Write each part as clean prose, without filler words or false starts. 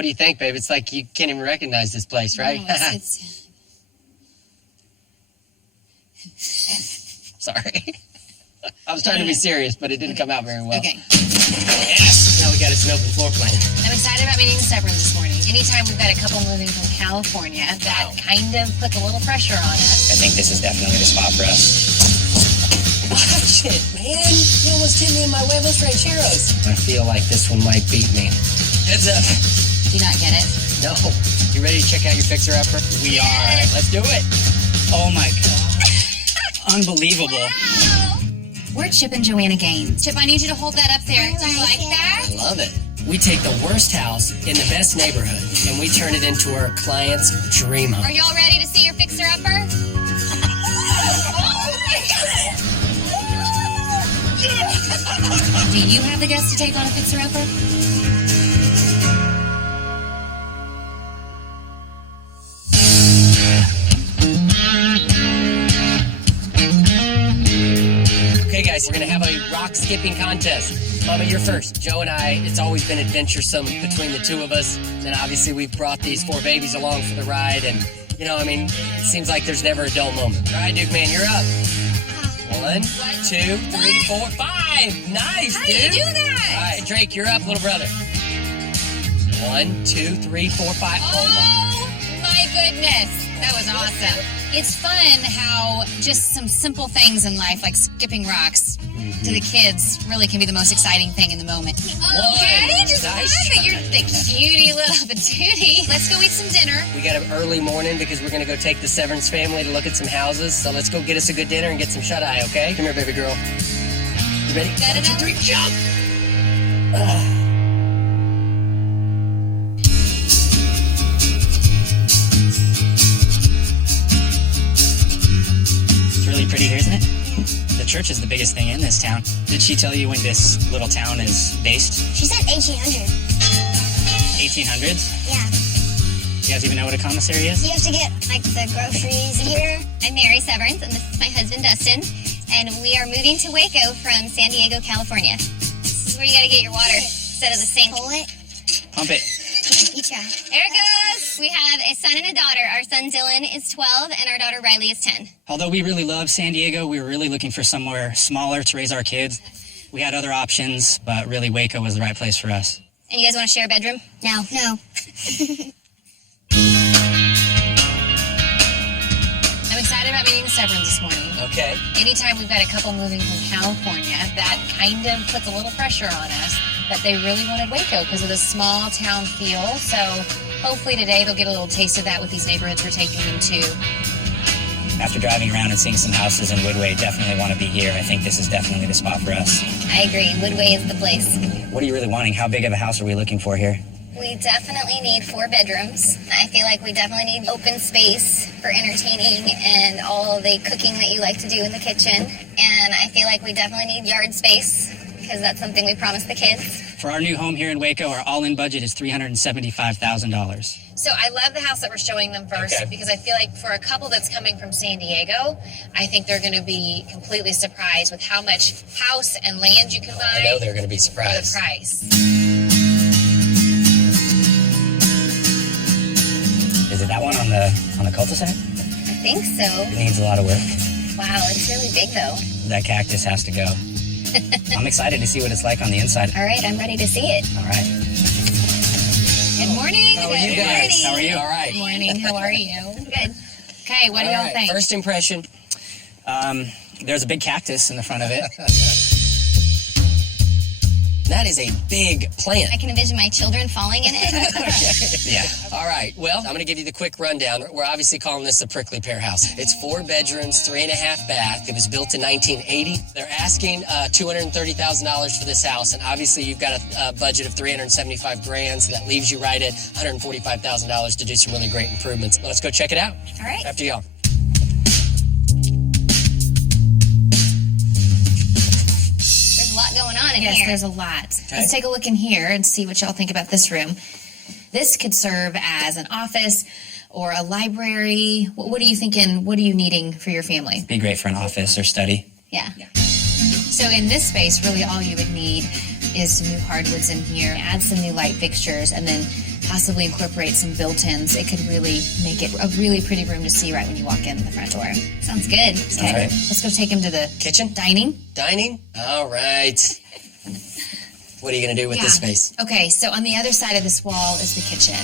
What do you think, babe? It's like you can't even recognize this place, right? No, it's... Sorry. I was trying to be serious, but it didn't come out very well. Okay. Yes! Now we got us an open floor plan. I'm excited about meeting the Severns this morning. Anytime we've got a couple moving from California, that kind of puts a little pressure on us. I think this is definitely the spot for us. Watch it, man. You almost hit me in my huevos rancheros. I feel like this one might beat me. Heads up. Do you not get it? No. You ready to check out your fixer-upper? We are. Let's do it. Oh my God. Unbelievable. Wow. We're Chip and Joanna Gaines. Chip, I need you to hold that up there. Do you like that? I love it. We take the worst house in the best neighborhood, and we turn it into our client's dream home. Are y'all ready to see your fixer-upper? Do you have the guts to take on a fixer-upper? Okay, guys, we're going to have a rock skipping contest. Mama, you're first. Joe and I, it's always been adventuresome between the two of us. And obviously, we've brought these 4 babies along for the ride. And, you know, I mean, it seems like there's never a dull moment. All right, Duke, man, you're up. 1, 2, 3, 4, 5. Nice, How dude. do you do that? All right, Drake, you're up, little brother. 1, 2, 3, 4, 5. Oh my goodness. That was awesome. It's fun how just some simple things in life, like skipping rocks, to the kids really can be the most exciting thing in the moment. Okay, just Nice love it. You're the cutie little patootie. Let's go eat some dinner. We got an early morning because we're going to go take the Severns family to look at some houses. So let's go get us a good dinner and get some shut-eye, okay? Come here, baby girl. You ready? 1, 2, 3, jump! It's really pretty here, isn't it? The church is the biggest thing in this town. Did she tell you when this little town is based? She said 1800. 1800s? Yeah. You guys even know what a commissary is? You have to get, like, the groceries here. I'm Mary Severns, and this is my husband, Dustin. And we are moving to Waco from San Diego, California. This is where you gotta get your water instead of the sink. Pull it. Pump it. You try. There it goes. We have a son and a daughter. Our son Dylan is 12, and our daughter Riley is 10. Although we really love San Diego, we were really looking for somewhere smaller to raise our kids. We had other options, but really Waco was the right place for us. And you guys want to share a bedroom? No. I'm excited about meeting the Severns this morning. Okay. Anytime we've got a couple moving from California, that kind of puts a little pressure on us. But they really wanted Waco because of the small town feel. So hopefully today they'll get a little taste of that with these neighborhoods we're taking them to. After driving around and seeing some houses in Woodway, definitely want to be here. I think this is definitely the spot for us. I agree. Woodway is the place. What are you really wanting? How big of a house are we looking for here? We definitely need 4 bedrooms. I feel like we definitely need open space for entertaining and all the cooking that you like to do in the kitchen. And I feel like we definitely need yard space because that's something we promised the kids. For our new home here in Waco, our all-in budget is $375,000. So I love the house that we're showing them first because I feel like for a couple that's coming from San Diego, I think they're going to be completely surprised with how much house and land you can buy. I know they're going to be for surprised. the price. Is it that one on the cul-de-sac? I think so. It needs a lot of work. Wow, it's really big though. That cactus has to go. I'm excited to see what it's like on the inside. All right, I'm ready to see it. All right. Good morning. How are you Good guys? morning. How are you? All right. Good morning. How are you? Good. Okay, what do All y'all right. think? First impression. There's a big cactus in the front of it. That is a big plant. I can envision my children falling in it. Yeah. All right. Well, I'm going to give you the quick rundown. We're obviously calling this a prickly pear house. It's 4 bedrooms, 3.5 bath. It was built in 1980. They're asking $230,000 for this house, and obviously you've got a budget of $375,000, so that leaves you right at $145,000 to do some really great improvements. Let's go check it out. All right. After y'all. There's a lot going on in Yes, here. there's a lot. Let's take a look in here and see what y'all think about this room. This could serve as an office or a library. What are you thinking? What are you needing for your family? Be great for an office or study. Yeah. So in this space, really all you would need is some new hardwoods in here, add some new light fixtures, and then possibly incorporate some built-ins, it could really make it a really pretty room to see right when you walk in the front door. Sounds good. Okay, right. let's go take him to the Kitchen? dining. Dining? All right. What are you going to do with this space? Okay, so on the other side of this wall is the kitchen.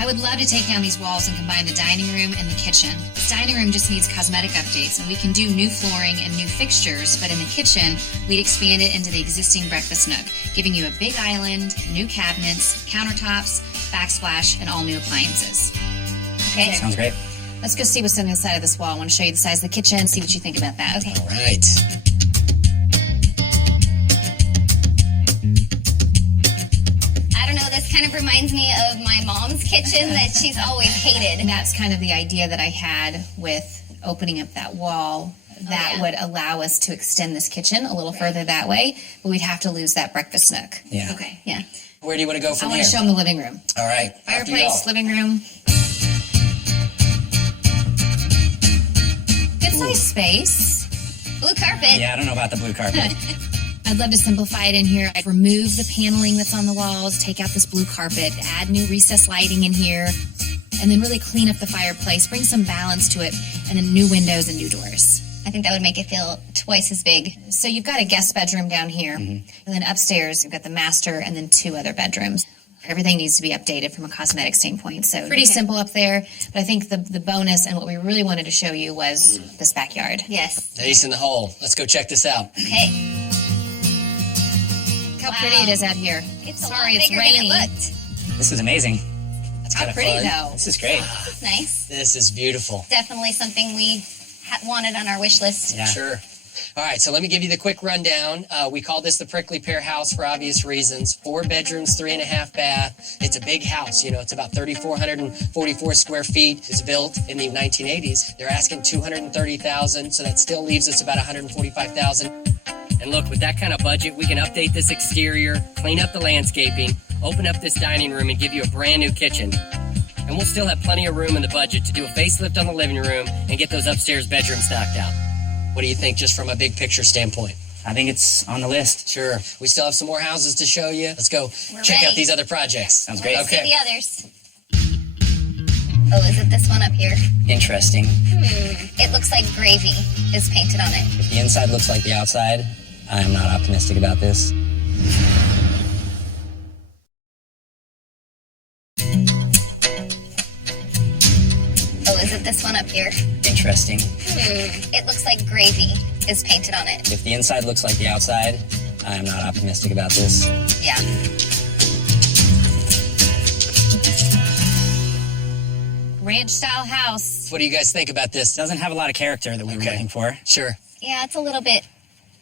I would love to take down these walls and combine the dining room and the kitchen. This dining room just needs cosmetic updates, and we can do new flooring and new fixtures, but in the kitchen, we'd expand it into the existing breakfast nook, giving you a big island, new cabinets, countertops, backsplash, and all new appliances. Okay, Sounds great. let's go see what's on the side of this wall. I want to show you the size of the kitchen, see what you think about that. Okay. All right. I don't know, this kind of reminds me of my mom's kitchen that she's always hated. And that's kind of the idea that I had with opening up that wall. That would allow us to extend this kitchen a little further that way, but we'd have to lose that breakfast nook. Yeah. Okay. Yeah. Where do you want to go I from want here? to show them the living room. All right. after you Fireplace, go. living room. Good size space. Blue carpet. Yeah, I don't know about the blue carpet. I'd love to simplify it in here. I'd remove the paneling that's on the walls, take out this blue carpet, add new recessed lighting in here, and then really clean up the fireplace, bring some balance to it, and then new windows and new doors. I think that would make it feel twice as big. So you've got a guest bedroom down here, and then upstairs you've got the master and then 2 other bedrooms. Everything needs to be updated from a cosmetic standpoint. So pretty simple up there, but I think the bonus and what we really wanted to show you was this backyard. Yes. Ace in the hole. Let's go check this out. Okay. Look how pretty it is out here. It's a Sorry, lot it's bigger rainy. than it looked. This is amazing. That's How kind of pretty fun. though. This is great. It's nice. This is beautiful. Definitely something we wanted on our wish list. Yeah. Sure. All right, so let me give you the quick rundown. We call this the Prickly Pear House for obvious reasons. 4 bedrooms, 3.5 bath. It's a big house. You know, it's about 3,444 square feet. It's built in the 1980s. They're asking $230,000, so that still leaves us about $145,000. And look, with that kind of budget, we can update this exterior, clean up the landscaping, open up this dining room, and give you a brand new kitchen. And we'll still have plenty of room in the budget to do a facelift on the living room and get those upstairs bedrooms knocked out. What do you think, just from a big picture standpoint? I think it's on the list. Sure. We still have some more houses to show you. Let's go check ready. out these other projects. Sounds great. Let's see Okay. the others. Oh, is it this one up here? Interesting. It looks like gravy is painted on it. If the inside looks like the outside, I am not optimistic about this. Oh, is it this one up here? Interesting. It looks like gravy is painted on it. If the inside looks like the outside, I am not optimistic about this. Yeah. Ranch style house. What do you guys think about this? Doesn't have a lot of character that we were Okay. looking for. Sure. Yeah, it's a little bit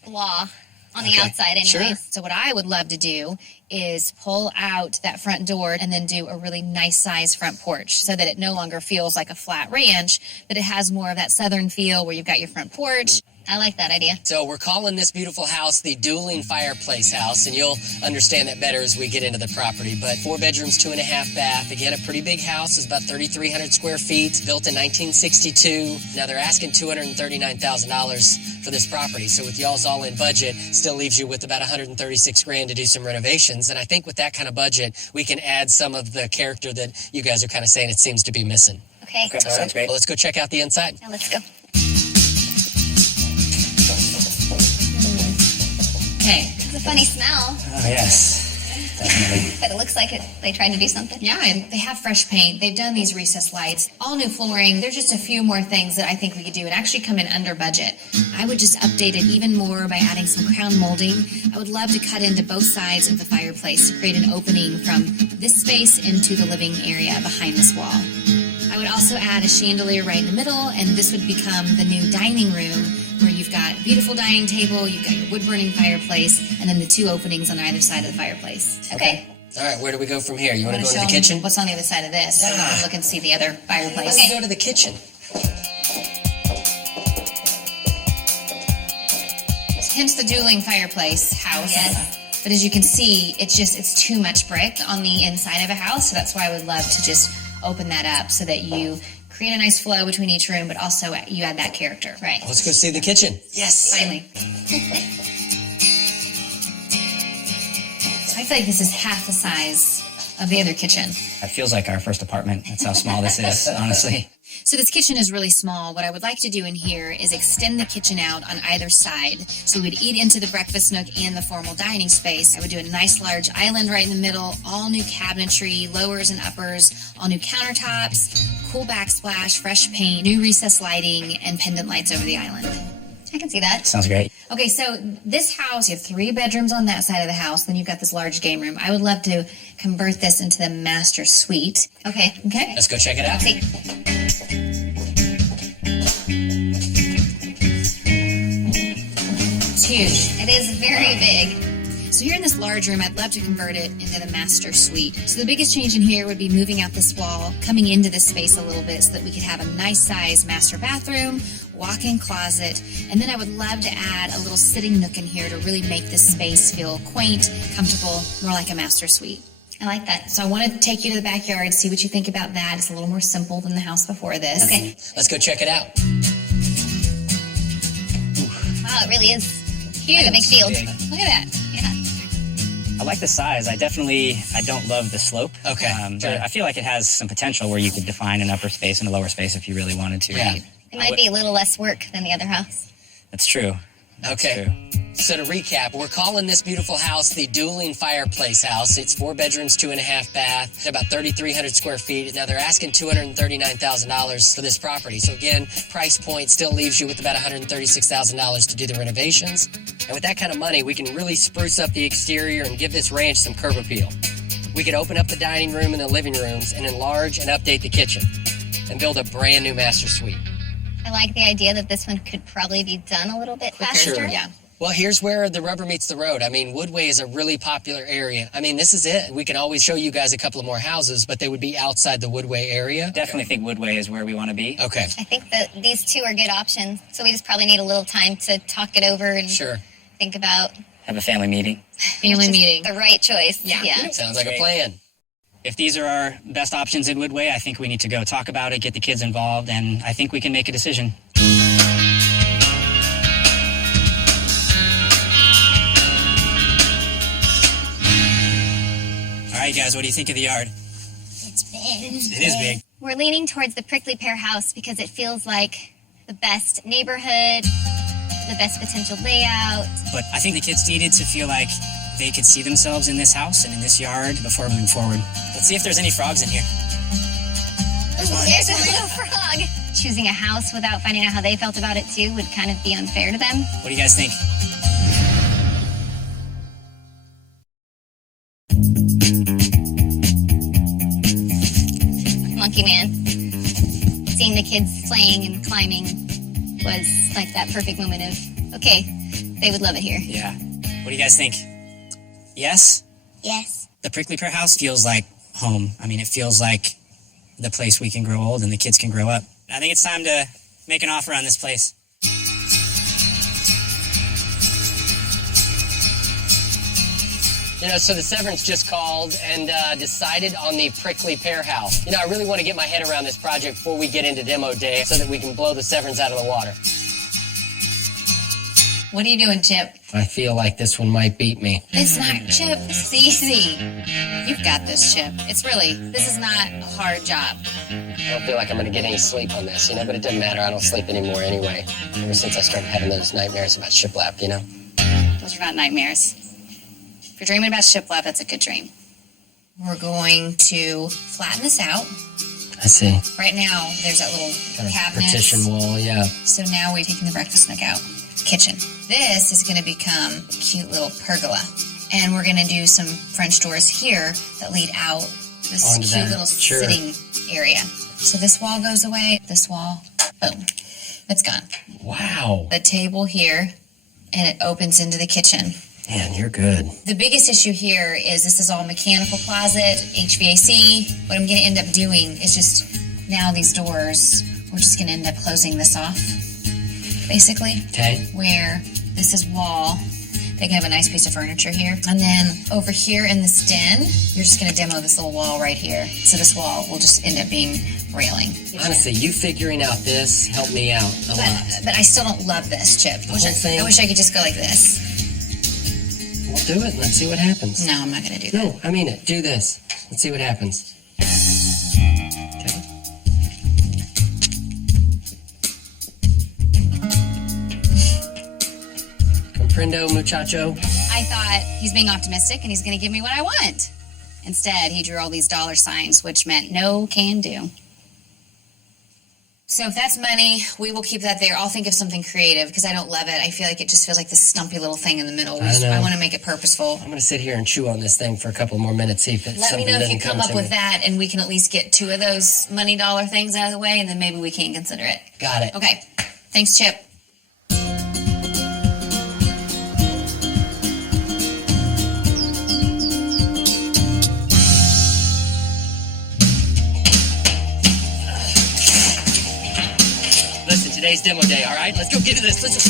blah on the Okay. outside anyways. Sure. So what I would love to do is pull out that front door and then do a really nice size front porch so that it no longer feels like a flat ranch, but it has more of that southern feel where you've got your front porch. I like that idea. So we're calling this beautiful house the dueling fireplace house, and you'll understand that better as we get into the property. But 4 bedrooms, 2.5 bath. Again, a pretty big house. It's about 3,300 square feet, built in 1962. Now they're asking $239,000 for this property. So with y'all's all-in budget, still leaves you with about $136,000 to do some renovations. And I think with that kind of budget, we can add some of the character that you guys are kind of saying it seems to be missing. Okay. Okay, sounds great. Well, let's go check out the inside. Now let's go. Okay. It's a funny smell, Oh, yes. Definitely. but it looks like they tried to do something. Yeah, and they have fresh paint. They've done these recessed lights, all new flooring. There's just a few more things that I think we could do and actually come in under budget. I would just update it even more by adding some crown molding. I would love to cut into both sides of the fireplace to create an opening from this space into the living area behind this wall. I would also add a chandelier right in the middle, and this would become the new dining room where you've got a beautiful dining table, you've got your wood-burning fireplace, and then the 2 openings on either side of the fireplace. Okay. All right, where do we go from here? You want to I'm go gonna to the show 'em kitchen? what's on the other side of this, so we can look and see the other fireplace. Let's go to the kitchen. Hence the dueling fireplace house. Yes. But as you can see, it's too much brick on the inside of a house, so that's why I would love to just open that up so that you create a nice flow between each room, but also you add that character. Right. Let's go see the kitchen. Yes. Finally. So I feel like this is half the size of the other kitchen. It feels like our first apartment. That's how small this is, honestly. So this kitchen is really small. What I would like to do in here is extend the kitchen out on either side. So we would eat into the breakfast nook and the formal dining space. I would do a nice large island right in the middle, all new cabinetry, lowers and uppers, all new countertops, cool backsplash, fresh paint, new recessed lighting, and pendant lights over the island. I can see that. Sounds great. Okay, so this house, you have 3 bedrooms on that side of the house, then you've got this large game room. I would love to convert this into the master suite. Okay. Okay? Let's go check it out. See. It's huge. It is very big. So here in this large room, I'd love to convert it into the master suite. So the biggest change in here would be moving out this wall, coming into this space a little bit so that we could have a nice size master bathroom, walk-in closet, and then I would love to add a little sitting nook in here to really make this space feel quaint, comfortable, more like a master suite. I like that. So I want to take you to the backyard, see what you think about that. It's a little more simple than the house before this. Okay. Let's go check it out. Wow, it really is Huge. like a big field. Big. Look at that. Yeah. I like the size. I don't love the slope. Okay, But sure. I feel like it has some potential where you could define an upper space and a lower space if you really wanted to. Yeah. It might be a little less work than the other house. That's true. That's Okay. true. So to recap, we're calling this beautiful house the Dueling Fireplace House. It's 4 bedrooms, 2.5 bath, about 3,300 square feet. Now they're asking $239,000 for this property. So again, price point still leaves you with about $136,000 to do the renovations. And with that kind of money, we can really spruce up the exterior and give this ranch some curb appeal. We could open up the dining room and the living rooms and enlarge and update the kitchen and build a brand new master suite. I like the idea that this one could probably be done a little bit faster. Sure. Yeah. Well, here's where the rubber meets the road. I mean, Woodway is a really popular area. I mean, this is it. We can always show you guys a couple of more houses, but they would be outside the Woodway area. Definitely think Woodway is where we want to be. Okay, I think that these two are good options. So we just probably need a little time to talk it over and sure. think about Have a family meeting. Family which is meeting. the right choice. Yeah. Sounds like a plan. If these are our best options in Woodway, I think we need to go talk about it, get the kids involved, and I think we can make a decision. All right, guys, what do you think of the yard? It's big. It is big. We're leaning towards the Prickly Pear house because it feels like the best neighborhood, the best potential layout. But I think the kids needed to feel like they could see themselves in this house and in this yard before moving forward. Let's see if there's any frogs in here. There's a little frog. Choosing a house without finding out how they felt about it too would kind of be unfair to them. What do you guys think? Monkey Man. Seeing the kids playing and climbing was like that perfect moment of, okay, they would love it here. Yeah. What do you guys think? Yes? Yes. The Prickly Pear house feels like home. I mean, it feels like the place we can grow old and the kids can grow up. I think it's time to make an offer on this place. You know, so the Severance just called and decided on the Prickly Pear house. You know, I really want to get my head around this project before we get into demo day so that we can blow the Severance out of the water. What are you doing, Chip? I feel like this one might beat me. It's not, Chip. It's easy. You've got this, Chip. This is not a hard job. I don't feel like I'm going to get any sleep on this, you know, but it doesn't matter. I don't sleep anymore anyway. Ever since I started having those nightmares about shiplap, you know. Those are not nightmares. If you're dreaming about shiplap, that's a good dream. We're going to flatten this out. I see. Right now, there's that little Kind of cabinet. partition wall, yeah. So now we're taking the breakfast nook out. Kitchen. This is going to become a cute little pergola. And we're going to do some French doors here that lead out this Onto cute that. little Sure. sitting area. So this wall goes away, this wall, boom, it's gone. Wow. The table here, and it opens into the kitchen. Man, you're good. The biggest issue here is this is all mechanical closet, HVAC. What I'm going to end up doing is just now these doors, we're just going to end up closing this off, basically. Okay. Where this is wall, they can have a nice piece of furniture here. And then over here in this den, you're just going to demo this little wall right here. So this wall will just end up being railing. Honestly, you figuring out this helped me out a lot. But I still don't love this, Chip. whole thing? I wish I could just go like this. We'll do it. Let's see what happens. No, I'm not going to do that. No, I mean it. Do this. Let's see what happens. Okay. Comprendo, muchacho. I thought he's being optimistic and he's going to give me what I want. Instead, he drew all these dollar signs, which meant no can do. So if that's money, we will keep that there. I'll think of something creative because I don't love it. I feel like it just feels like this stumpy little thing in the middle. I want to make it purposeful. I'm going to sit here and chew on this thing for a couple more minutes, see if it's Let me know if you come up to with me. that and we can at least get 2 of those money dollar things out of the way and then maybe we can consider it. Got it. Okay. Thanks, Chip. Listen, today's demo day, all right? Let's go get to this. Let's go.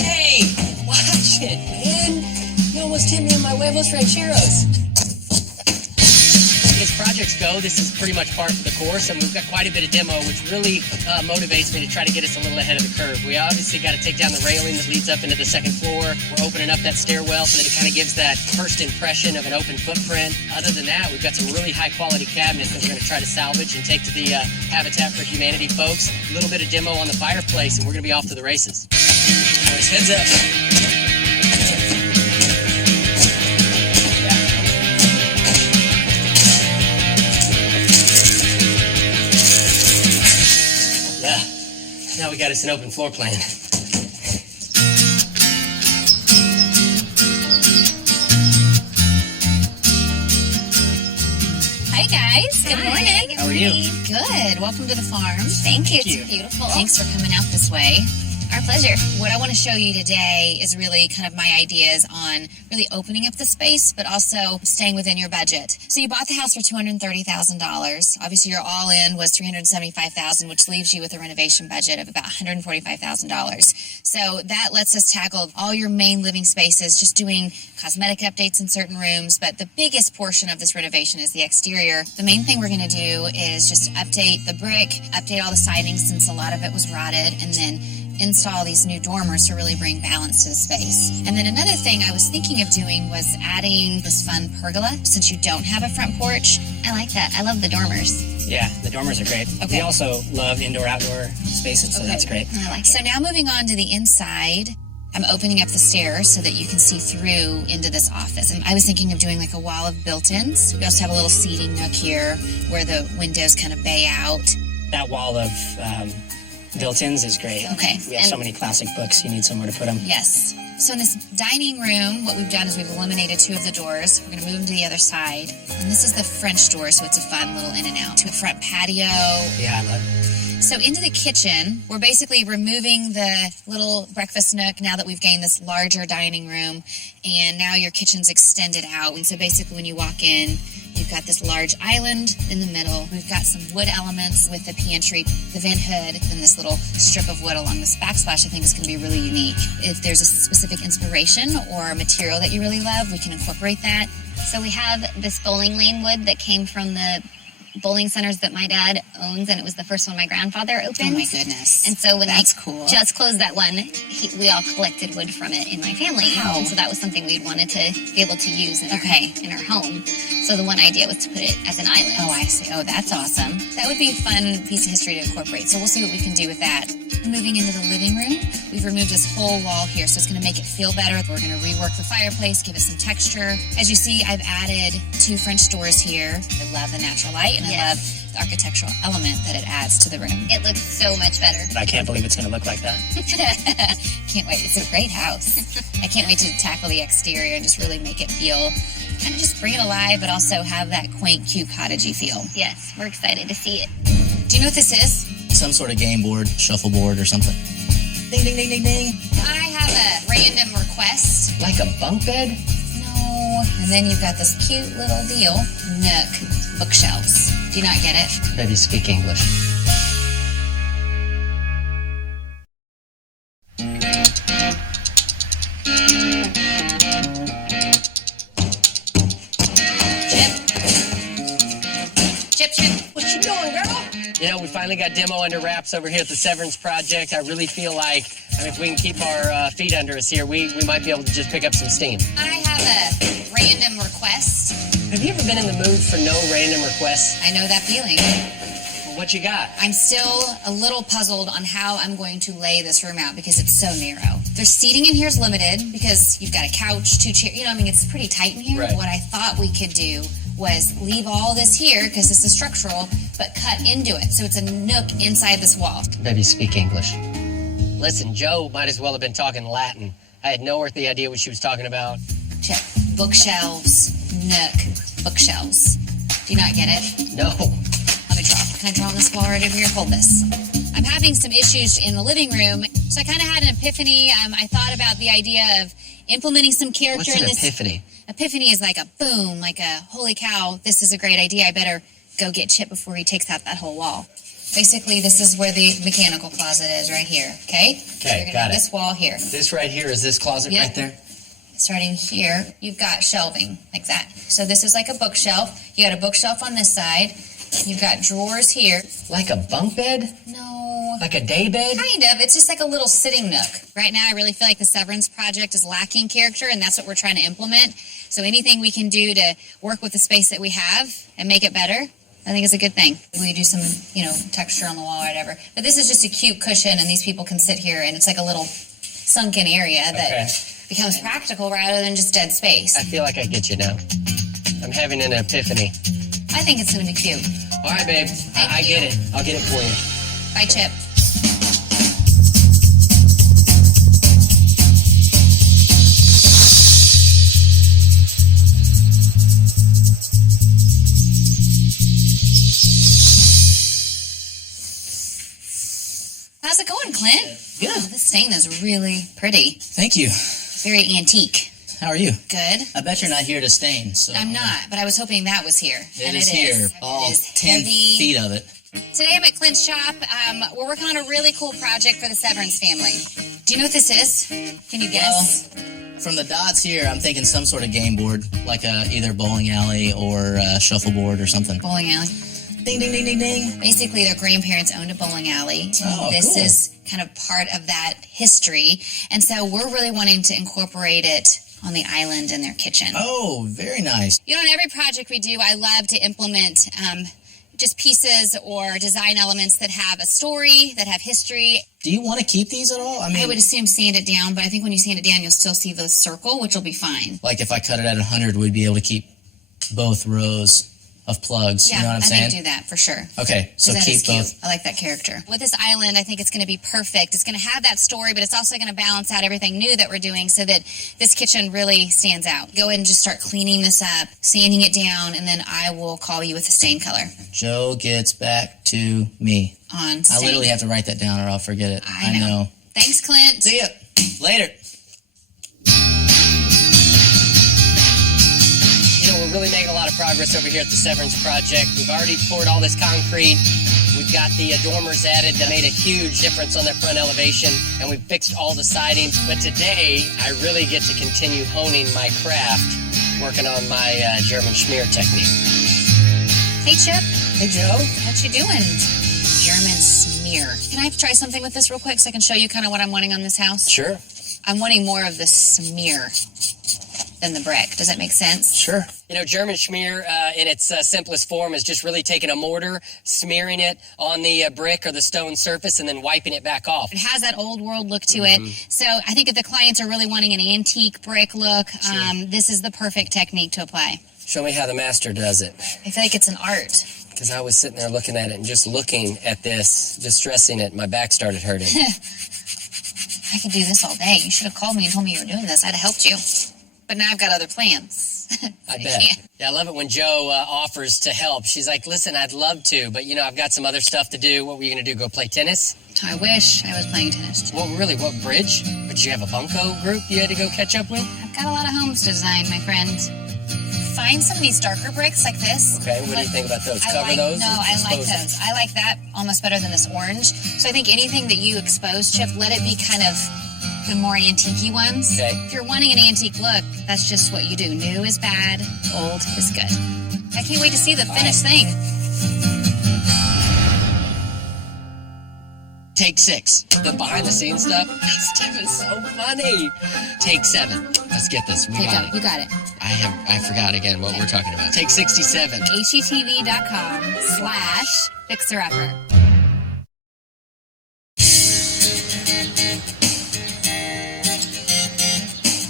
Hey, watch it, man. You almost hit me in my huevos rancheros. As projects go, this is pretty much par for the course, and we've got quite a bit of demo, which really motivates me to try to get us a little ahead of the curve. We obviously got to take down the railing that leads up into the second floor. We're opening up that stairwell so that it kind of gives that first impression of an open footprint. Other than that, we've got some really high-quality cabinets that we're going to try to salvage and take to the Habitat for Humanity folks. A little bit of demo on the fireplace, and we're going to be off to the races. Boys, heads up. Now we got us an open floor plan. Hi, guys. Good morning. How are you? Good. Welcome to the farm. Thank you. you. It's beautiful. Thanks for coming out this way. Our pleasure. What I want to show you today is really kind of my ideas on really opening up the space, but also staying within your budget. So you bought the house for $230,000. Obviously, your all-in was $375,000, which leaves you with a renovation budget of about $145,000. So that lets us tackle all your main living spaces, just doing cosmetic updates in certain rooms. But the biggest portion of this renovation is the exterior. The main thing we're going to do is just update the brick, update all the siding since a lot of it was rotted, and then install these new dormers to really bring balance to the space. And then another thing I was thinking of doing was adding this fun pergola since you don't have a front porch. I like that. I love the dormers. Yeah, the dormers are great. Okay. We also love indoor-outdoor spaces, so that's great. I like So it. now moving on to the inside, I'm opening up the stairs so that you can see through into this office. And I was thinking of doing like a wall of built-ins. We also have a little seating nook here where the windows kind of bay out. That wall of built-ins is great. Okay. We have so many classic books, you need somewhere to put them. Yes. So in this dining room, what we've done is we've eliminated 2 of the doors. We're going to move them to the other side. And this is the French door, so it's a fun little in and out. To a front patio. Yeah, I love it. So into the kitchen, we're basically removing the little breakfast nook now that we've gained this larger dining room. And now your kitchen's extended out. And so basically when you walk in, you've got this large island in the middle. We've got some wood elements with the pantry, the vent hood, and this little strip of wood along this backsplash I think is going to be really unique. If there's a specific inspiration or a material that you really love, we can incorporate that. So we have this bowling lane wood that came from the bowling centers that my dad owns, and it was the first one my grandfather opened. Oh my goodness. And so when That's they cool. just closed that one, we all collected wood from it in my family. Wow. And so that was something we'd wanted to be able to use in, in our home. So the one idea was to put it as an island. Oh, I see. Oh, that's awesome. That would be a fun piece of history to incorporate. So we'll see what we can do with that. Moving into the living room, we've removed this whole wall here, so it's going to make it feel better. We're going to rework the fireplace, give it some texture. As you see, I've added 2 French doors here. I love the natural light, and I love the architectural element that it adds to the room. It looks so much better. I can't believe it's going to look like that. Can't wait. It's a great house. I can't wait to tackle the exterior and just really make it feel, kind of just bring it alive, but also have that quaint, cute, cottagey feel. Yes, we're excited to see it. Do you know what this is? Some sort of game board, shuffleboard, or something. Ding, ding, ding, ding, ding. I have a random request. Like a bunk bed? No. And then you've got this cute little deal, nook bookshelves. Do you not get it? Maybe speak English. Chip. Chip, Chip. What you doing, girl? You know, we finally got demo under wraps over here at the Severance Project. I really feel like, if we can keep our feet under us here, we might be able to just pick up some steam. I have a random request. Have you ever been in the mood for no random requests? I know that feeling. What you got? I'm still a little puzzled on how I'm going to lay this room out because it's so narrow. There's seating in here is limited because you've got a couch, 2 chairs. It's pretty tight in here. Right. What I thought we could do was leave all this here because this is structural, but cut into it. So it's a nook inside this wall. Baby, speak English. Listen, Joe might as well have been talking Latin. I had no earthly idea what she was talking about. Check. Bookshelves, nook, bookshelves. Do you not get it? No. Let me draw. Can I draw on this wall right over here? Hold this. I'm having some issues in the living room, so I kind of had an epiphany. I thought about the idea of implementing some character What's in an this. epiphany? Epiphany is like a boom, like a holy cow, this is a great idea. I better go get Chip before he takes out that whole wall. Basically, this is where the mechanical closet is, right here, okay? So Okay, you're gonna got have it. this wall here. This right here is this closet Yep. right there? Starting here, you've got shelving, like that. So this is like a bookshelf. You got a bookshelf on this side. You've got drawers here. Like a bunk bed? No. Like a day bed? Kind of. It's just like a little sitting nook. Right now, I really feel like the Severance Project is lacking character, and that's what we're trying to implement. So anything we can do to work with the space that we have and make it better, I think is a good thing. We do some, texture on the wall or whatever. But this is just a cute cushion, and these people can sit here, and it's like a little sunken area that becomes practical rather than just dead space. I feel like I get you now. I'm having an epiphany. I think it's going to be cute. All right, babe. I you. get it. I'll get it for you. Bye, Chip. How's it going, Clint? Good. Oh, this stain is really pretty. Thank you. Very antique. How are you? Good. I bet you're not here to stain, so... I'm not, but I was hoping that was here. It is here. All It is 10 heavy. feet of it. Today I'm at Clint's shop. We're working on a really cool project for the Severance family. Do you know what this is? Can you guess? From the dots here, I'm thinking some sort of game board, like either bowling alley or shuffleboard or something. Bowling alley. Ding, ding, ding, ding, ding. Basically, their grandparents owned a bowling alley. Oh, This cool. is kind of part of that history. And so we're really wanting to incorporate it on the island in their kitchen. Oh, very nice. On every project we do, I love to implement just pieces or design elements that have a story, that have history. Do you want to keep these at all? I would assume sand it down, but I think when you sand it down, you'll still see the circle, which will be fine. like if I cut it at 100, we'd be able to keep both rows of plugs. Yeah, You know what I'm I saying? think do that for sure. Okay, so That is keep both. cute. I like that character. With this island, I think it's going to be perfect. It's going to have that story, but it's also going to balance out everything new that we're doing so that this kitchen really stands out. Go ahead and just start cleaning this up, sanding it down, and then I will call you with the stain color Joe gets back to me. on I stain. literally have to write that down or I'll forget it. I know. Thanks, Clint. See ya. Later. We're really making a lot of progress over here at the Severance Project. We've already poured all this concrete. We've got the dormers added that made a huge difference on their front elevation, and we've fixed all the siding. But today, I really get to continue honing my craft, working on my German schmear technique. Hey, Chip. Hey, Joe. What you doing? German smear. Can I try something with this real quick so I can show you kind of what I'm wanting on this house? Sure. I'm wanting more of the smear than the brick. Does that make sense? Sure. German schmear in its simplest form is just really taking a mortar, smearing it on the brick or the stone surface, and then wiping it back off. It has that old world look to it. So I think if the clients are really wanting an antique brick look, this is the perfect technique to apply. Show me how the master does it. I feel like it's an art. Because I was sitting there looking at it and just looking at this, just stressing it, my back started hurting. I could do this all day. You should have called me and told me you were doing this. I'd have helped you. But now I've got other plans. I bet. Yeah, I love it when Joe offers to help. She's like, listen, I'd love to, but I've got some other stuff to do. What were you going to do, go play tennis? I wish I was playing tennis. Well, really, what bridge? Did you have a bunco group you had to go catch up with? I've got a lot of homes to design, my friend. Find some of these darker bricks like this. Okay, what do you think about those? Cover those? No, or I like expose them? those. I like that almost better than this orange. So I think anything that you expose, Chip, let it be kind of the more antique-y ones. Okay. If you're wanting an antique look, that's just what you do. New is bad, old is good. I can't wait to see the finished thing. Take 6. The behind the scenes stuff. This stuff is so funny. Take 7. Let's get this. We Okay, got go. it. You got it. I forgot again what we're talking about. Take 67. HETV.com/fixerupper.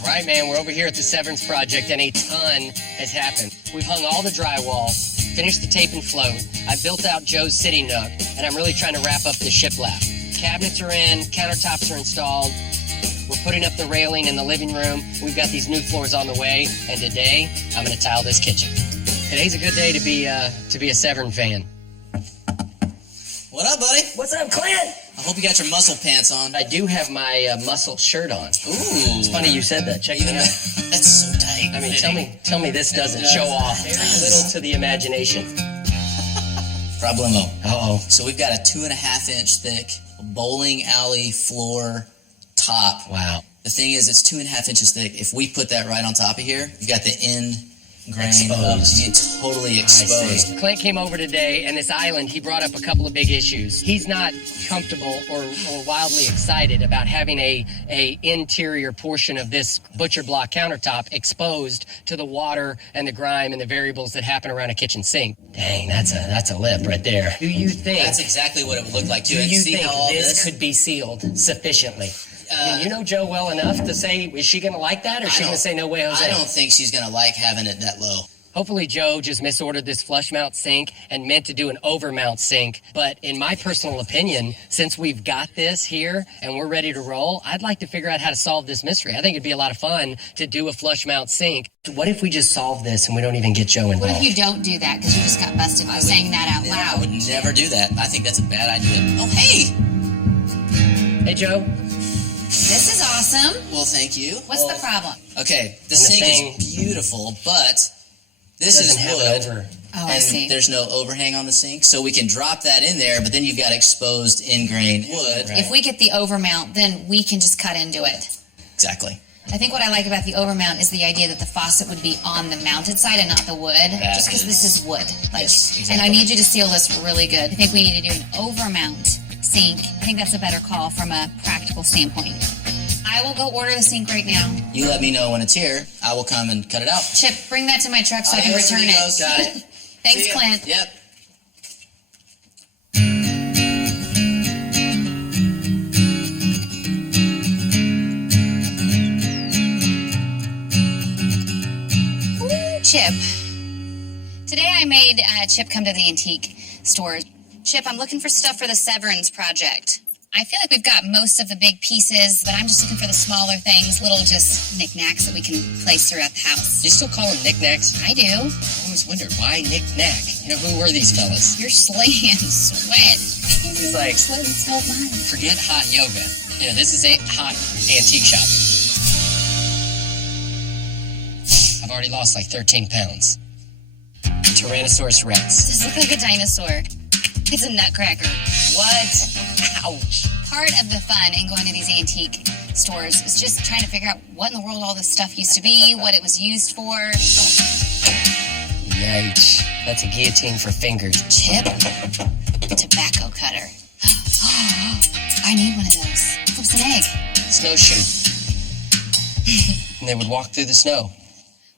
All right, man, we're over here at the Severance Project, and a ton has happened. We've hung all the drywall, finished the tape and float. I built out Joe's sitting nook, and I'm really trying to wrap up the shiplap. Cabinets are in, countertops are installed. We're putting up the railing in the living room. We've got these new floors on the way, and today I'm going to tile this kitchen. Today's a good day to be a Severn fan. What up, buddy? What's up, Clint? I hope you got your muscle pants on. I do have my muscle shirt on. Ooh. It's funny you said that. Check it Even out. that's so tight. I mean, tell me this doesn't show off. Very little to the imagination. Problemo. Uh-oh. So we've got a 2.5-inch thick bowling alley floor top. Wow. The thing is, it's 2.5 inches thick. If we put that right on top of here, you've got the end grain Exposed. You totally exposed. Clint came over today, and this island, he brought up a couple of big issues. He's not comfortable or wildly excited about having a interior portion of this butcher block countertop exposed to the water and the grime and the variables that happen around a kitchen sink. Dang, that's a lip right there. Do you think? That's exactly what it would look like too. Do And you see think how all this could be sealed sufficiently? I mean, you know Joe well enough to say, is she going to like that, or is she going to say, no way, Jose? I don't think she's going to like having it that low. Hopefully Joe just misordered this flush mount sink and meant to do an over mount sink. But in my personal opinion, since we've got this here and we're ready to roll, I'd like to figure out how to solve this mystery. I think it'd be a lot of fun to do a flush mount sink. What if we just solve this and we don't even get Joe What involved? if you don't do that because you just got busted for saying that out I loud? would never do that. I think that's a bad idea. Oh, hey! Hey, Joe. This is awesome. Well, thank you. What's the problem? Okay, the And the sink thing is beautiful, but this Doesn't is have wood. it over. Oh, I And see. there's no overhang on the sink, so we can drop that in there, but then you've got exposed in-grain wood. Right. If we get the overmount, then we can just cut into it. Exactly. I think what I like about the overmount is the idea that the faucet would be on the mounted side and not the wood, just because this is wood. Like, Yes, exactly. And I need you to seal this really good. I think we need to do an overmount sink. I think that's a better call from a practical standpoint. I will go order the sink right now. You let me know when it's here. I will come and cut it out. Chip, bring that to my truck so I can Adios, return amigos. it. Got it. Thanks, See ya. Clint. Yep. Ooh, Chip. Today I made Chip come to the antique store. Chip, I'm looking for stuff for the Severance project. I feel like we've got most of the big pieces, but I'm just looking for the smaller things, little just knickknacks that we can place throughout the house. Do you still call them knickknacks? I do. I always wondered, why knick-knack? You know, who were these fellas? You're slaying sweat. It's like, Sweat and smell mine. forget hot yoga. You know, this is a hot antique shopping. I've already lost like 13 pounds. Tyrannosaurus Rex. Does look like a dinosaur. It's a nutcracker. What? Ouch. Part of the fun in going to these antique stores is just trying to figure out what in the world all this stuff used to be, what it was used for. Yikes. That's a guillotine for fingers. Chip, tobacco cutter. I need one of those. Flips an egg. Snowshoe. And they would walk through the snow.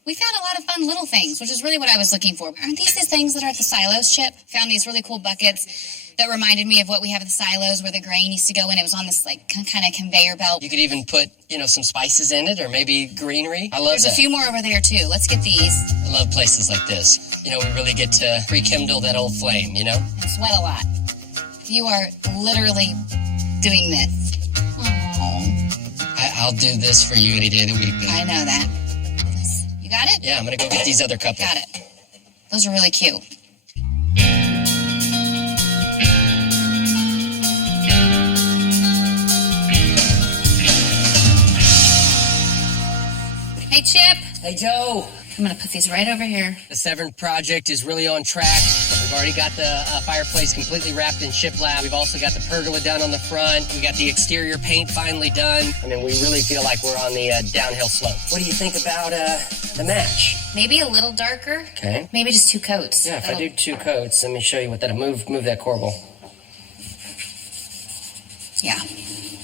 We found a lot of fun little things, which is really what I was looking for. Aren't these the things that are at the silos, Chip? Found these really cool buckets that reminded me of what we have at the silos where the grain used to go in. It was on this like kind of conveyor belt. You could even put, you know, some spices in it or maybe greenery. I love There's that. a few more over there too. Let's get these I love places like this. You know, we really get to rekindle that old flame, you know? and sweat a lot. You are literally doing this. Oh, I'll do this for you any day of the week. Then. I know that. You got it? Yeah, I'm going to go get these other couple. Got it. Those are really cute. Hey, Chip. Hey, Joe. I'm going to put these right over here. The Severn project is really on track. We've already got the fireplace completely wrapped in shiplap. We've also got the pergola down on the front. We got the exterior paint finally done. I mean, we really feel like we're on the downhill slope. What do you think about the match? Maybe a little darker. Okay. Maybe just 2 coats. Yeah, if I do 2 coats, let me show you what that'll move that corbel. Yeah.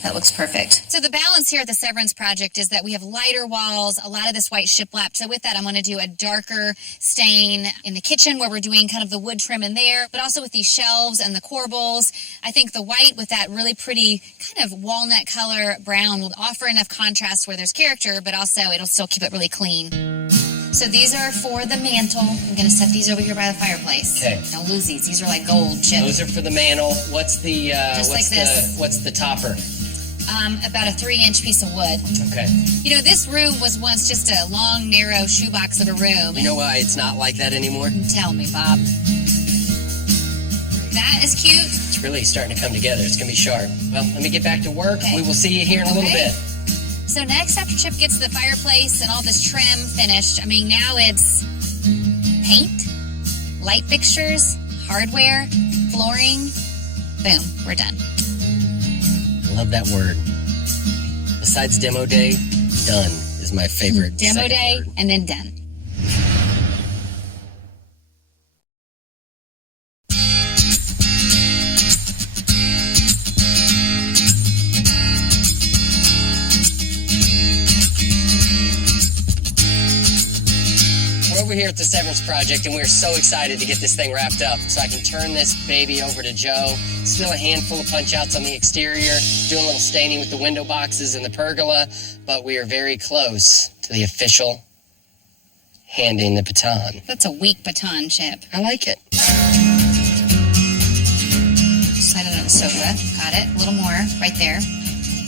That looks perfect. So the balance here at the Severance Project is that we have lighter walls, a lot of this white shiplap. So with that, I'm going to do a darker stain in the kitchen where we're doing kind of the wood trim in there, but also with these shelves and the corbels. I think the white with that really pretty kind of walnut color brown will offer enough contrast where there's character, but also it'll still keep it really clean. So these are for the mantle. I'm going to set these over here by the fireplace. Okay. Don't lose these. These are like gold chips. Those are for the mantle. What's the what's the topper? About a 3-inch piece of wood. Okay. You know, this room was once just a long, narrow shoebox of a room. You know why it's not like that anymore? Tell me, Bob. That is cute. It's really starting to come together. It's going to be sharp. Well, let me get back to work. Okay. We will see you here in a little bit. So next, after Chip gets the fireplace and all this trim finished, I mean, now it's paint, light fixtures, hardware, flooring. Boom, we're done. Love that word. Besides demo day, done is my favorite. Demo second day, word. and then done. We're over here at the Severance Project, and we're so excited to get this thing wrapped up so I can turn this baby over to Joe. Still a handful of punch-outs on the exterior, doing a little staining with the window boxes and the pergola, but we are very close to the official handing the baton. That's a weak baton, Chip. I like it. Slide it on the sofa. Got it. A little more right there.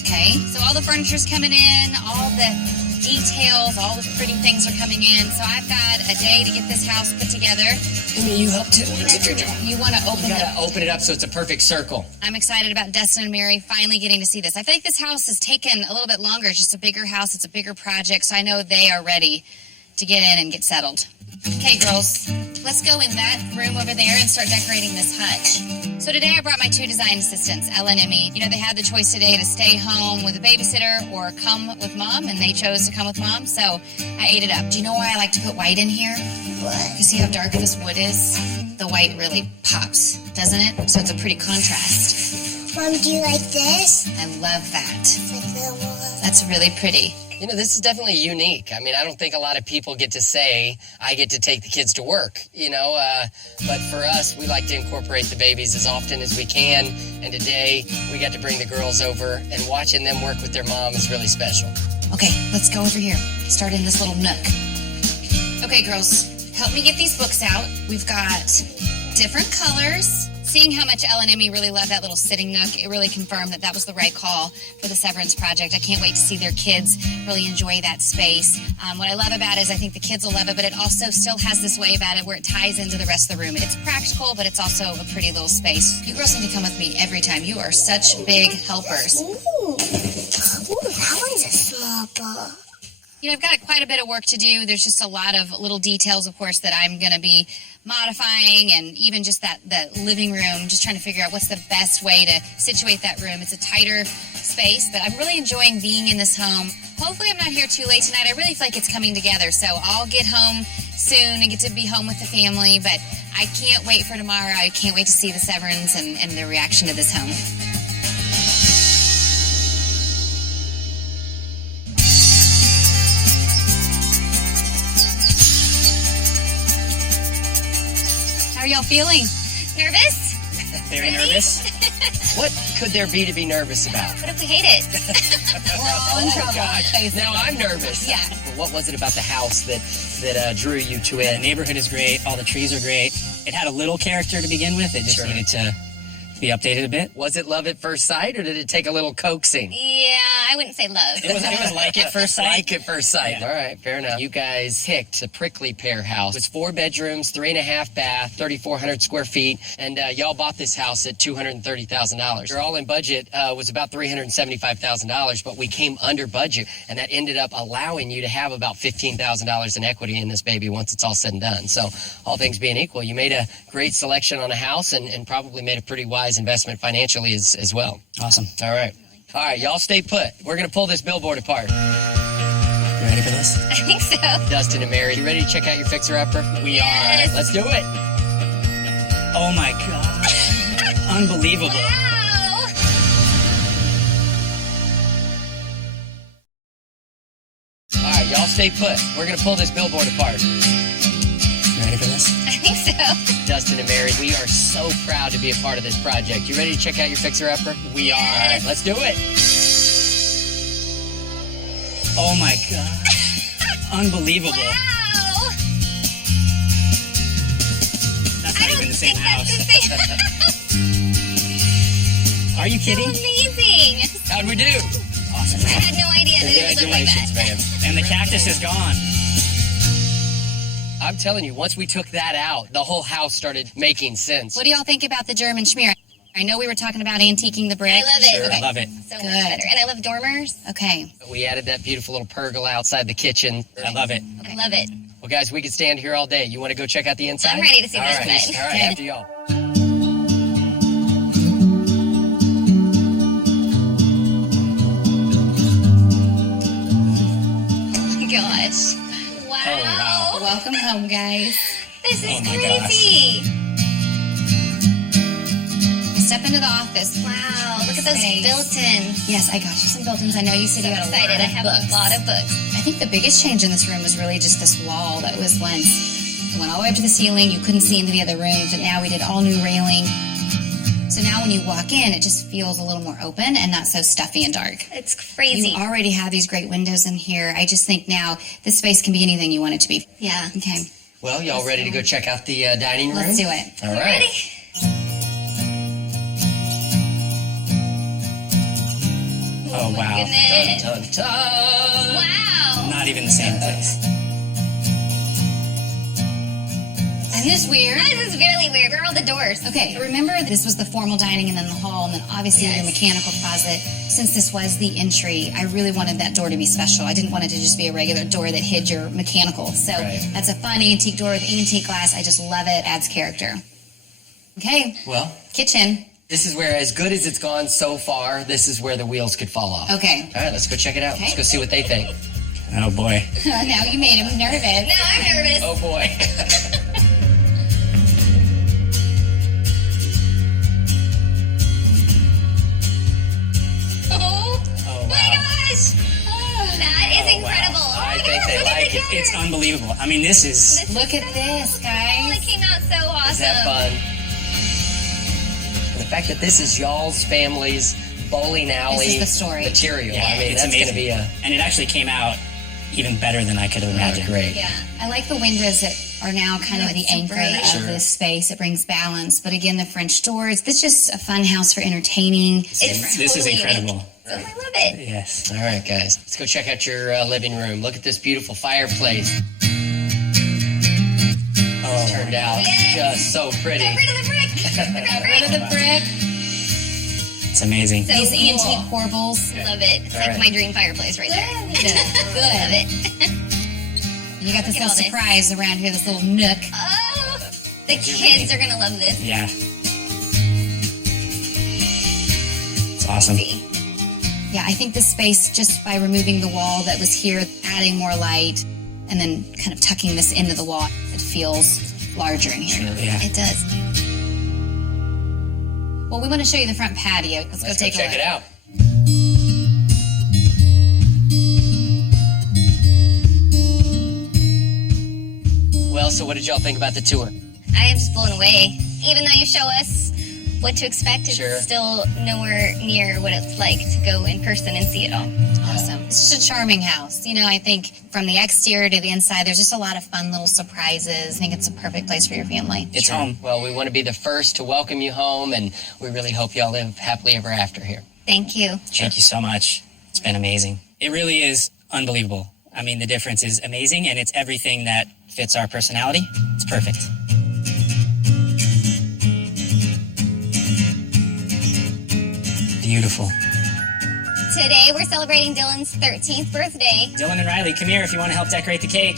Okay. So all the furniture's coming in, all the details, all the pretty things are coming in. So I've got a day to get this house put together. Amy, you help too. You did your job. You want to open You it gotta open it up so it's a perfect circle. I'm excited about Dustin and Mary finally getting to see this. I feel like this house has taken a little bit longer. It's just a bigger house. It's a bigger project. So I know they are ready to get in and get settled. Okay, girls, let's go in that room over there and start decorating this hutch. So today I brought my 2 design assistants, Ella and Emmy. You know, they had the choice today to stay home with a babysitter or come with Mom, and they chose to come with Mom, so I ate it up. Do you know why I like to put white in here? What? You see how dark this wood is? The white really pops, doesn't it? So it's a pretty contrast. Mom, do you like this? I love that. Like the one. That's really pretty. You know, this is definitely unique. I mean, I don't think a lot of people get to say, I get to take the kids to work, you know, but for us, we like to incorporate the babies as often as we can. And today, we got to bring the girls over, and watching them work with their mom is really special. Okay, let's go over here. Start in this little nook. Okay, girls, help me get these books out. We've got different colors. Seeing how much Ella and Emmy really love that little sitting nook, it really confirmed that that was the right call for the Severance Project. I can't wait to see their kids really enjoy that space. What I love about it is I think the kids will love it, but it also still has this way about it where it ties into the rest of the room. It's practical, but it's also a pretty little space. You girls need to come with me every time. You are such big helpers. Ooh. Ooh, that one's a small book. You know, I've got quite a bit of work to do. There's just a lot of little details, of course, that I'm going to be modifying, and even just the living room, just trying to figure out what's the best way to situate that room. It's a tighter space, but I'm really enjoying being in this home. Hopefully I'm not here too late tonight. I really feel like it's coming together, so I'll get home soon and get to be home with the family, but I can't wait for tomorrow. I can't wait to see the Severance and the reaction to this home. How are y'all feeling? Nervous? Very nervous. What could there be to be nervous about? What if we hate it? We're all in trouble. Gosh, now I'm nervous. Yeah. But what was it about the house that drew you to The it? neighborhood is great. All the trees are great. It had a little character to begin with. It just Sure. needed to be updated a bit. Was it love at first sight, or did it take a little coaxing? Yeah, I wouldn't say love. It was like at first sight. Like at first sight. Yeah. All right, fair enough. You guys picked a prickly pear house. It's 4 bedrooms, 3.5 bath, 3,400 square feet, and y'all bought this house at $230,000. Your all-in budget was about $375,000, but we came under budget, and that ended up allowing you to have about $15,000 in equity in this baby once it's all said and done. So, all things being equal, you made a great selection on a house and probably made a pretty wise investment financially as well. Awesome. All right, y'all stay put. We're going to pull this billboard apart. You ready for this? I think so. Dustin and Mary, you ready to check out your fixer-upper? We Yes. are. Let's do it. Oh my gosh. Unbelievable. Wow. Y'all stay put. We're going to pull this billboard apart. You ready for this? I think so. Dustin and Mary, we are so proud to be a part of this project. You ready to check out your fixer-upper? We are. All right, let's do it. Oh my God. Unbelievable. Wow. That's I not don't even the same think house. that's the same. Are you kidding? Amazing. How'd we do? Awesome. I had no idea that it would look like Congratulations, that. man. And the cactus is gone. I'm telling you, once we took that out, the whole house started making sense. What do y'all think about the German schmear? I know we were talking about antiquing the brick. I love it. Sure. Okay. I love it. So Good. much better. And I love dormers. Okay. We added that beautiful little pergola outside the kitchen. I love it. I love it. Well, guys, we could stand here all day. You want to go check out the inside? I'm ready to see All the right. inside. All right, Good. after y'all. Gosh. Wow. Oh, wow. Welcome home, guys. This is Oh my crazy. Step into the office. Wow. Look at those Space. built-in. Yes, I got you some built-ins. I know you said So you had excited. I have books. a lot of books. I think the biggest change in this room was really just this wall that was once went all the way up to the ceiling. You couldn't see into the other rooms, but now we did all new railing. So now when you walk in, it just feels a little more open and not so stuffy and dark. It's crazy. You already have these great windows in here. I just think now this space can be anything you want it to be. Yeah. Okay, Well, y'all ready to go check out the dining room? let's do it. All right. Ready? Oh, wow. Goodness. Dun, dun. Wow. Not even the same place. Isn't this weird? This is really weird. Where are all the doors? Okay, remember this was the formal dining and then the hall and then obviously your Yes. mechanical closet. Since this was the entry, I really wanted that door to be special. I didn't want it to just be a regular door that hid your mechanical. So Right. that's a fun antique door with antique glass. I just love it. Adds character. Okay, Well, kitchen. this is where, as good as it's gone so far, this is where the wheels could fall off. Okay. All right, let's go check it out. Okay. Let's go see what they think. Oh, boy. Now you made him nervous. Now I'm nervous. Oh, boy. Oh, Oh, my wow. gosh. That is incredible. I Oh my think gosh, they look at like the it. It's doors. unbelievable. I mean, this is... Look at this, Oh, guys. it came out so awesome. Is that fun? And the fact that this is y'all's family's bowling alley This is the story. material. Yeah, I mean, it's that's going to amazing. be a And it actually came out even better than I could have imagined. great. Yeah. I like the windows that are now kind of the it's so anchor bright. of Sure. this space. It brings balance. But again, the French doors, this is just a fun house for entertaining. It's This is totally incredible. unique. So I love it. Yes. All right, guys. Let's go check out your living room. Look at this beautiful fireplace. Oh, Turned out Yes. just so pretty. Get rid of the brick. Get rid of the Rid of brick. the brick. it's amazing. So These cool. antique corbels. Love it. It's All like right. my dream fireplace right there. Good. Love it. You got this Look at little all this. surprise around here, this little nook. Oh, the kids are gonna love this. Yeah. It's awesome. See. Yeah, I think this space, just by removing the wall that was here, adding more light, and then kind of tucking this into the wall, it feels larger in here. Yeah. It does. Well, we want to show you the front patio. Let's go Let's go take a check look. it out. Well, so what did y'all think about the tour? I am just blown away. Even though you show us what to expect, it's Sure. still nowhere near what it's like to go in person and see it all. Awesome. It's just a charming house. You know, I think from the exterior to the inside, there's just a lot of fun little surprises. I think it's a perfect place for your family. It's home. Well, we want to be the first to welcome you home, and we really hope y'all live happily ever after here. Thank you. Thank you so much. It's been amazing. It really is unbelievable. I mean, the difference is amazing, and it's everything that fits our personality. It's perfect. Beautiful. Today we're celebrating Dylan's 13th birthday. Dylan and Riley, come here if you want to help decorate the cake.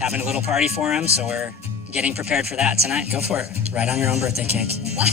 Having a little party for him, so we're getting prepared for that tonight. Go for it. Right on your own birthday cake. Wow.